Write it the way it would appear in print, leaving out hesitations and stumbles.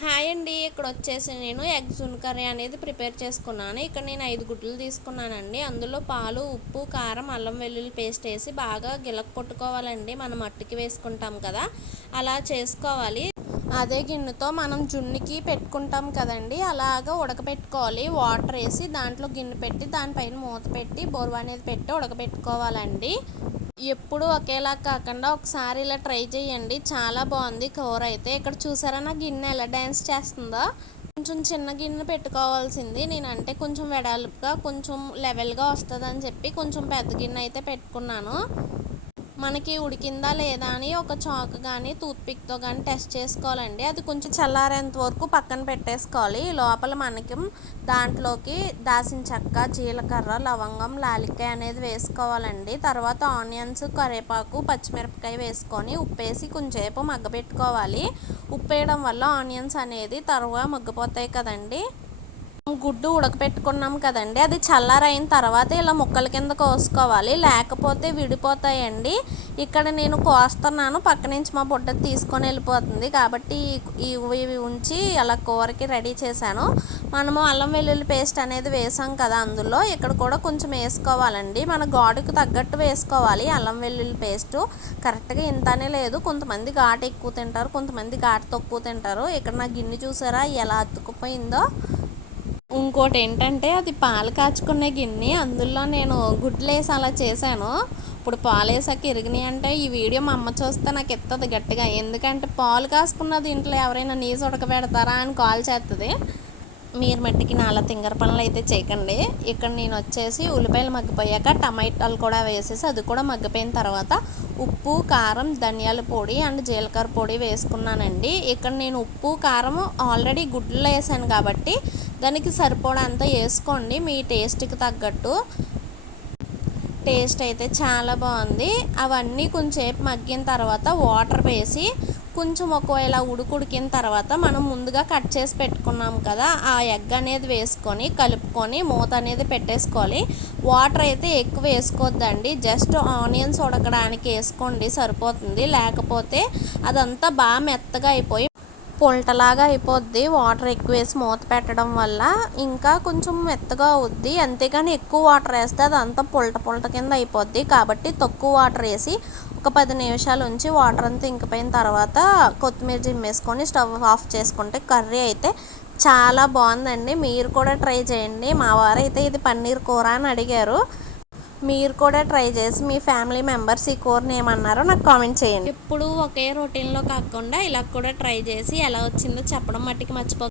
Hi అండి. ఇక్కడ వచ్చేసి నేను ఎగ్ జున్ కర్రీ అనేది ప్రిపేర్ చేసుకున్నాను. ఇక్కడ నేను 5 గుడ్లు తీసుకున్నానండి. అందులో పాలు, ఉప్పు, కారం, అల్లం వెల్లుల్లి పేస్ట్ వేసి బాగా గిలక కొట్టుకోవాలండి. మనం అట్టుకి వేసుకుంటాం కదా, అలా చేసుకోవాలి. అదే గిన్నెతో మనం జున్నుకి పెట్టుకుంటాం కదండి, అలాగా ఉడకపెట్టుకోవాలి. వాటర్ వేసి దాంట్లో గిన్నె పెట్టి దానిపైన మూత పెట్టి బోర్వా అనేది పెట్టి ఉడకపెట్టుకోవాలండి. ఎప్పుడు ఒకేలా కాకుండా ఒకసారి ఇలా ట్రై చేయండి, చాలా బాగుంది కూర అయితే. ఇక్కడ చూసారా నా గిన్నె ఎలా డ్యాన్స్ చేస్తుందో. కొంచెం చిన్న గిన్నె పెట్టుకోవాల్సింది, నేనంటే కొంచెం వెడల్పుగా కొంచెం లెవెల్గా వస్తుందని చెప్పి కొంచెం పెద్ద గిన్నె అయితే పెట్టుకున్నాను. మనకి ఉడికిందా లేదా అని ఒక చాక్ కానీ టూత్పిక్తో కానీ టెస్ట్ చేసుకోవాలండి. అది కొంచెం చల్లారేంత వరకు పక్కన పెట్టేసుకోవాలి. లోపల మనకి దాంట్లోకి దాల్చిన చెక్క, జీలకర్ర, లవంగం, లాలిక్కాయ అనేది వేసుకోవాలండి. తర్వాత ఆనియన్స్, కరివేపాకు, పచ్చిమిరపకాయ వేసుకొని ఉప్పేసి కొంచెంసేపు మగ్గబెట్టుకోవాలి. ఉప్పు వేయడం వల్ల ఆనియన్స్ అనేది త్వరగా మగ్గిపోతాయి కదండి. గుడ్డు ఉడకపెట్టుకున్నాం కదండి, అది చల్లారైన తర్వాత ఇలా ముక్కల కింద కోసుకోవాలి, లేకపోతే విడిపోతాయండి. ఇక్కడ నేను కోస్తున్నాను, పక్క నుంచి మా బుడ్డ తీసుకొని వెళ్ళిపోతుంది కాబట్టి ఇవి ఉంచి అలా కూరకి రెడీ చేశాను. మనము అల్లం వెల్లుల్లి పేస్ట్ అనేది వేసాం కదా అందులో, ఇక్కడ కూడా కొంచెం వేసుకోవాలండి. మన ఘాటుకు తగ్గట్టు వేసుకోవాలి. అల్లం వెల్లుల్లి పేస్టు కరెక్ట్గా ఇంతనే లేదు, కొంతమంది ఘాటు ఎక్కువ తింటారు, కొంతమంది ఘాటు తక్కువ తింటారు. ఇక్కడ నా గిన్నె చూసారా ఎలా అతుక్కుపోయిందో. ఇంకోటి ఏంటంటే అది పాలు కాచుకునే గిన్నె, అందులో నేను గుడ్లు వేసి అలా చేశాను. ఇప్పుడు పాలు వేసాక ఇరిగినాయి అంటే ఈ వీడియో మా అమ్మ చూస్తే నాకు ఎత్తది గట్టిగా, ఎందుకంటే పాలు కాసుకున్న దీంట్లో ఎవరైనా నీసు ఉడకబెడతారా అని కాల్ చేస్తుంది. మీరు మట్టికి నాలా తింగర పనులు అయితే చేయకండి. ఇక్కడ నేను వచ్చేసి ఉల్లిపాయలు మగ్గిపోయాక టమాటాలు కూడా వేసేసి అది కూడా మగ్గిపోయిన తర్వాత ఉప్పు, కారం, ధనియాల పొడి అండ్ జీలకర్ర పొడి వేసుకున్నానండి. ఇక్కడ నేను ఉప్పు, కారం ఆల్రెడీ గుడ్లలో వేసాను కాబట్టి దానికి సరిపడంత వేసుకోండి మీ టేస్ట్కి తగ్గట్టు. టేస్ట్ అయితే చాలా బాగుంది. అవన్నీ కొంచెంసేపు మగ్గిన తర్వాత వాటర్ వేసి కొంచెం ఒకవేళ ఉడికిన తర్వాత మనం ముందుగా కట్ చేసి పెట్టుకున్నాం కదా ఆ ఎగ్ అనేది వేసుకొని కలుపుకొని మూత అనేది పెట్టేసుకోవాలి. వాటర్ అయితే ఎక్కువ వేసుకోవద్దండి, జస్ట్ ఆనియన్స్ ఉడకడానికి వేసుకోండి సరిపోతుంది. లేకపోతే అదంతా బాగా మెత్తగా అయిపోయి పొల్టలాగా అయిపోద్ది. వాటర్ ఎక్కువ వేసి మూత పెట్టడం వల్ల ఇంకా కొంచెం మెత్తగా అవుద్ది. అంతేగాని ఎక్కువ వాటర్ వేస్తే అదంతా పొల్ట కింద అయిపోద్ది. కాబట్టి తక్కువ వాటర్ వేసి ఒక 10 నిమిషాలు ఉంచి వాటర్ అంతా ఇంకిపోయిన తర్వాత కొత్తిమీర జిమ్మేసుకొని స్టవ్ ఆఫ్ చేసుకుంటే కర్రీ అయితే చాలా బాగుందండి. మీరు కూడా ట్రై చేయండి. మా వారైతే ఇది పన్నీర్ కూర అని అడిగారు. మీరు కూడా ట్రై చేసి మీ ఫ్యామిలీ మెంబర్స్ ఈ కూరని ఏమన్నారో నాకు కామెంట్ చేయండి. ఇప్పుడు ఒకే రొటీన్లో కాకుండా ఇలా కూడా ట్రై చేసి ఎలా వచ్చిందో చెప్పడం మట్టికి మర్చిపో